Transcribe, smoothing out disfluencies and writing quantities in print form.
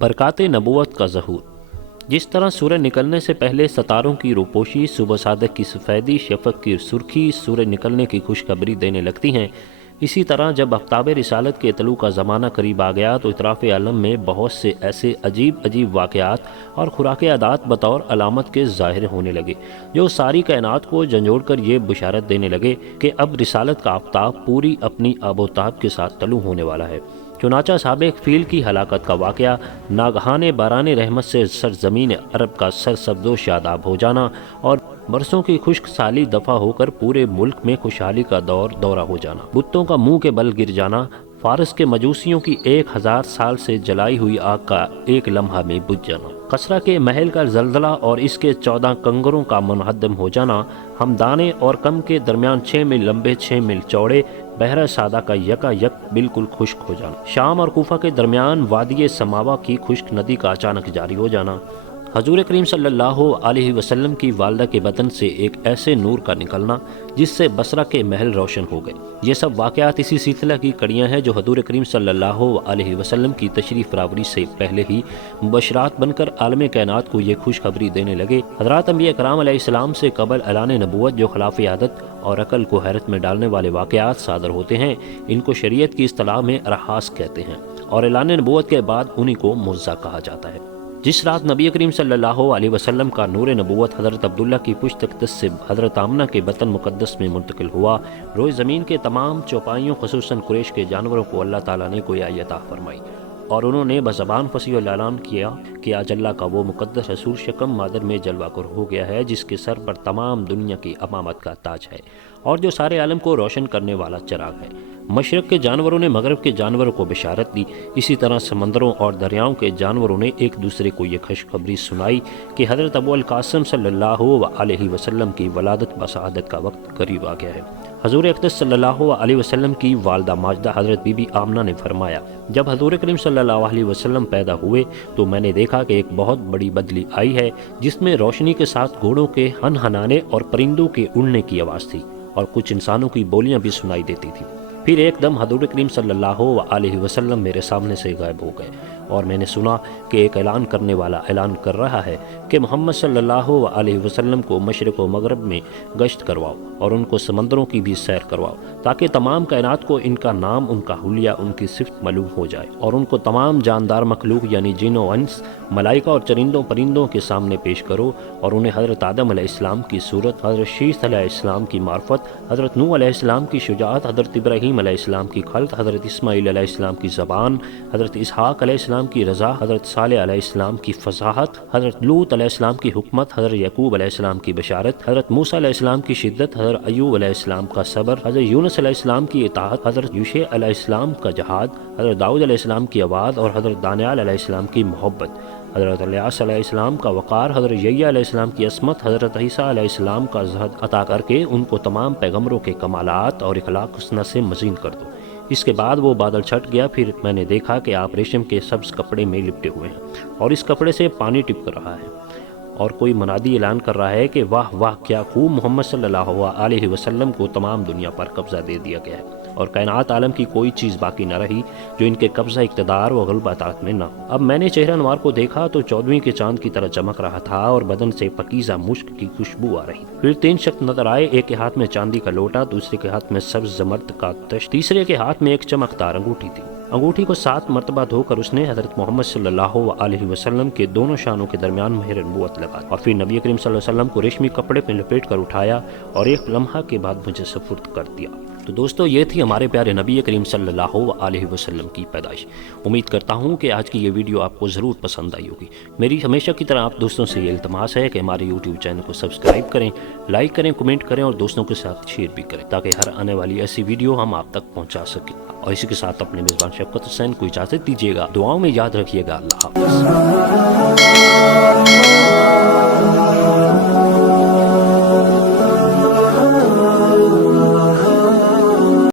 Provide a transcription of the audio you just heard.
برکات نبوت کا ظہور۔ جس طرح سورج نکلنے سے پہلے ستاروں کی روپوشی، صبح صادق کی سفیدی، شفق کی سرخی سورج نکلنے کی خوشخبری دینے لگتی ہیں، اسی طرح جب آفتاب رسالت کے طلوع کا زمانہ قریب آ گیا تو اطراف عالم میں بہت سے ایسے عجیب واقعات اور خوراک عادات بطور علامت کے ظاہر ہونے لگے جو ساری کائنات کو جھنجھوڑ کر یہ بشارت دینے لگے کہ اب رسالت کا آفتاب پوری اپنی آب و تاب کے ساتھ طلوع ہونے والا ہے۔ چنانچہ سابق فیل کی ہلاکت کا واقعہ، ناگہان باران رحمت سے سرزمین عرب کا سرسبز و شاداب ہو جانا اور برسوں کی خشک سالی دفع ہو کر پورے ملک میں خوشحالی کا دورہ ہو جانا، بتوں کا منہ کے بل گر جانا، فارس کے مجوسیوں کی 1000 سال سے جلائی ہوئی آگ کا ایک لمحہ میں بجھ جانا، کسرا کے محل کا زلزلہ اور اس کے 14 کنگروں کا منہدم ہو جانا، ہمدانے اور کم کے درمیان 6 میل لمبے 6 میل چوڑے بحر سادہ کا یکا یک بالکل خشک ہو جانا، شام اور کوفہ کے درمیان وادی سماوا کی خشک ندی کا اچانک جاری ہو جانا، حضور کریم صلی اللہ علیہ وسلم کی والدہ کے بدن سے ایک ایسے نور کا نکلنا جس سے بصرہ کے محل روشن ہو گئے۔ یہ سب واقعات اسی سلسلہ کی کڑیاں ہیں جو حضور کریم صلی اللہ علیہ وسلم کی تشریف آوری سے پہلے ہی مبشرات بن کر عالم کائنات کو یہ خوشخبری دینے لگے۔ حضرات انبیاء کرام علیہ السلام سے قبل اعلان نبوت جو خلاف عادت اور عقل کو حیرت میں ڈالنے والے واقعات صادر ہوتے ہیں، ان کو شریعت کی اصطلاح میں ارحاس کہتے ہیں، اور اعلان نبوت کے بعد انہی کو معجزہ کہا جاتا ہے۔ جس رات نبی کریم صلی اللہ علیہ وسلم کا نور نبوت حضرت عبداللہ کی پشت اقدس سے حضرت آمنہ کے بطن مقدس میں منتقل ہوا، روئے زمین کے تمام چوپائیوں خصوصاً قریش کے جانوروں کو اللہ تعالیٰ نے گویائی عطا فرمائی، اور انہوں نے بزبان فصیح اعلان کیا کہ آج اللہ کا وہ مقدس رسول شکم مادر میں جلوہ گر ہو گیا ہے جس کے سر پر تمام دنیا کی امامت کا تاج ہے اور جو سارے عالم کو روشن کرنے والا چراغ ہے۔ مشرق کے جانوروں نے مغرب کے جانوروں کو بشارت دی، اسی طرح سمندروں اور دریاؤں کے جانوروں نے ایک دوسرے کو یہ خوشخبری سنائی کہ حضرت ابو القاسم صلی اللہ علیہ وسلم کی ولادت بسعادت کا وقت قریب آ گیا ہے۔ حضور اقدس صلی اللہ علیہ وسلم کی والدہ ماجدہ حضرت بی بی آمنہ نے فرمایا، جب حضور کریم صلی اللہ علیہ وسلم پیدا ہوئے تو میں نے دیکھا کہ ایک بہت بڑی بدلی آئی ہے جس میں روشنی کے ساتھ گھوڑوں کے ہنہنانے اور پرندوں کے اڑنے کی آواز تھی اور کچھ انسانوں کی بولیاں بھی سنائی دیتی تھی۔ پھر ایک دم حضور کریم صلی اللہ علیہ وسلم میرے سامنے سے غائب ہو گئے اور میں نے سنا کہ ایک اعلان کرنے والا اعلان کر رہا ہے کہ محمد صلی اللہ علیہ وسلم کو مشرق و مغرب میں گشت کرواؤ اور ان کو سمندروں کی بھی سیر کرواؤ تاکہ تمام کائنات کو ان کا نام، ان کا حلیہ، ان کی صفت معلوم ہو جائے، اور ان کو تمام جاندار مخلوق یعنی جن و انس، ملائکہ اور چرندوں پرندوں کے سامنے پیش کرو اور انہیں حضرت آدم علیہ السلام کی صورت، حضرت شیث علیہ السلام کی معرفت، حضرت نوح علیہ السلام کی شجاعت، حضرت ابراہیم علیہ السلام کی خلق، حضرت اسماعیل علیہ السلام کی زبان، حضرت اسحاق علیہ السلام کی رضا، حضرت صالح علیہ السلام کی فصاحت، حضرت لوط علیہ السلام کی حکمت، حضرت یعقوب علیہ السلام کی بشارت، حضرت موسیٰ علیہ السلام کی شدت، حضرت ایوب علیہ السلام کا صبر، حضرت یونس علیہ السلام کی اطاعت، حضرت یوشع علیہ السلام کا جہاد، حضرت داؤد علیہ السلام کی آواز اور حضرت دانیال علیہ السلام کی محبت، حضرت الیاس علیہ السلام کا وقار، حضرت یحییٰ علیہ السلام کی عصمت، حضرت عیسیٰ علیہ السلام کا زہد عطا کر کے ان کو تمام پیغمبروں کے کمالات اور اخلاق حسنہ سے مزین کر دو۔ اس کے بعد وہ بادل چھٹ گیا، پھر میں نے دیکھا کہ آپ ریشم کے سبز کپڑے میں لپٹے ہوئے ہیں اور اس کپڑے سے پانی ٹپک رہا ہے اور کوئی منادی اعلان کر رہا ہے کہ واہ واہ، کیا خوب، محمد صلی اللہ علیہ وسلم کو تمام دنیا پر قبضہ دے دیا گیا ہے اور کائنات عالم کی کوئی چیز باقی نہ رہی جو ان کے قبضہ، اقتدار و غلبہ طاقت میں نہ ہو۔ اب میں نے چہرہ انوار کو دیکھا تو 14ویں کے چاند کی طرح چمک رہا تھا اور بدن سے پکیزہ مشک کی خوشبو آ رہی۔ پھر 3 شخص نظر آئے، ایک کے ہاتھ میں چاندی کا لوٹا، دوسرے کے ہاتھ میں سبز زمرد کا تشت، تیسرے کے ہاتھ میں ایک چمکدار انگوٹھی تھی۔ انگوٹھی کو 7 مرتبہ دھو کر اس نے حضرت محمد صلی اللہ علیہ وسلم کے دونوں شانوں کے درمیان مہر نبوت لگا اور پھر نبی کریم صلی اللہ علیہ وسلم کو ریشمی کپڑے پہ لپیٹ کر اٹھایا اور ایک لمحہ کے بعد مجھے سپرد کر دیا۔ تو دوستو، یہ تھی ہمارے پیارے نبی کریم صلی اللہ علیہ وسلم کی پیدائش۔ امید کرتا ہوں کہ آج کی یہ ویڈیو آپ کو ضرور پسند آئی ہوگی۔ میری ہمیشہ کی طرح آپ دوستوں سے یہ التماس ہے کہ ہمارے یوٹیوب چینل کو سبسکرائب کریں، لائک کریں، کمنٹ کریں اور دوستوں کے ساتھ شیئر بھی کریں تاکہ ہر آنے والی ایسی ویڈیو ہم آپ تک پہنچا سکیں۔ اور اسی کے ساتھ اپنے میزبان شفقت حسین کو اجازت دیجیے گا، دعاؤں میں یاد رکھیے گا۔ اللہ حافظ۔